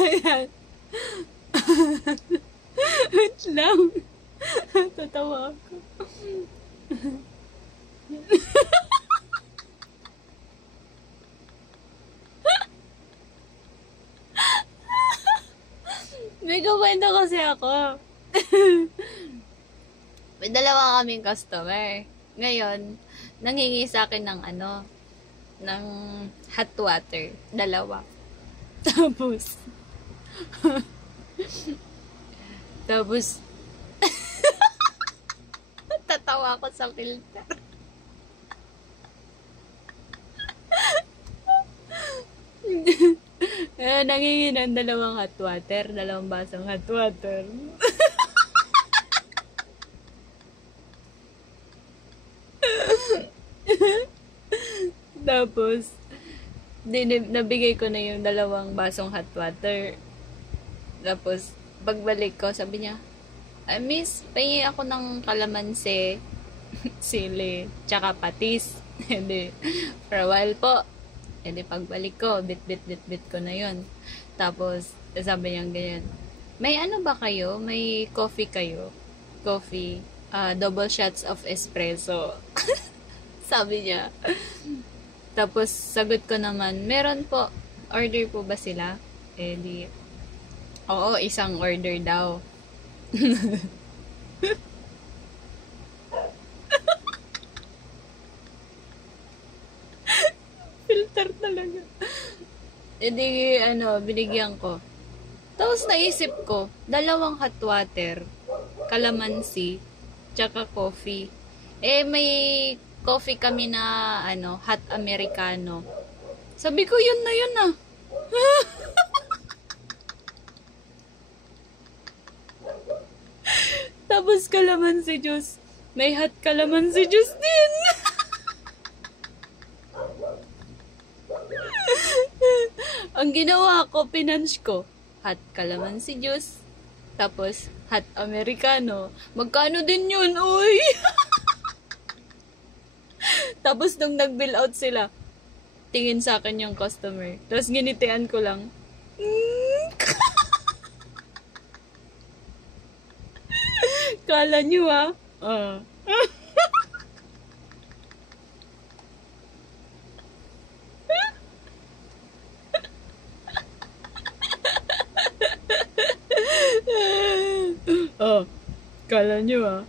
Ayan. Wait lang. Tatawa ako. May kuwento kasi ako. May dalawa kaming customer. Ngayon, nangingi sa akin ng ng hot water. Dalawa. Tapos, tapos, tatawa ako sa filter. Nangingi ng dalawang hot water, dalawang basong hot water. Tapos, nabigay ko na yung dalawang basong hot water. Tapos, pagbalik ko, sabi niya, Miss, pahingi ako ng kalamansi, sili, tsaka patis. Hindi, for a while po. Hindi, pagbalik ko, bit ko na yun. Tapos, sabi niya ganyan, may ano ba kayo? May coffee kayo? Coffee, double shots of espresso. Sabi niya. Tapos, sagot ko naman, meron po, order po ba sila? Eh, di, oo, isang order daw. Filter talaga. E di, binigyan ko. Tapos naisip ko, dalawang hot water, kalamansi, tsaka coffee. Eh, may coffee kami na, hot americano. Sabi ko, yun na yun ah. Tapos kalamansi juice. May hot kalamansi juice din. Ang ginawa ko, pinanch ko, hot kalamansi juice. Tapos, hot americano. Magkano din yun, uy? Tapos, nung nag-bill out sila, tingin sa akin yung customer. Tapos, ginitian ko lang. Kala nyo ah. Oh, kala nyo ah.